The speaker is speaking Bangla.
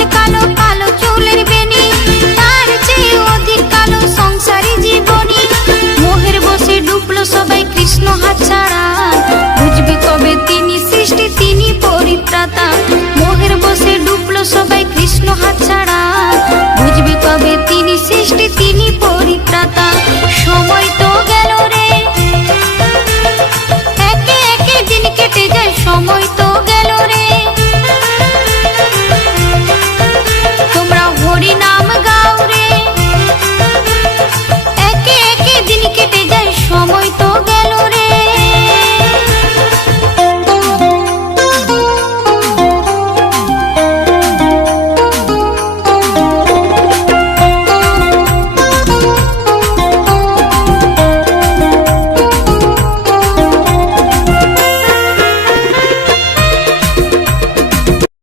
নীল কালো কালো চুলের বেনি, তার চেয়ে অধিক কালো সংসারী জীবনী। মোহের বসে ডুবলো সবাই কৃষ্ণ হাতছাড়া, বুঝবে কবে তিনি সৃষ্টি তিনি পরিত্রাতা। মোহের বসে ডুবলো সবাই কৃষ্ণ হাতছাড়া, বুঝবে কবে তিনি সৃষ্টি তিনি পরিত্রাতা। সময় তো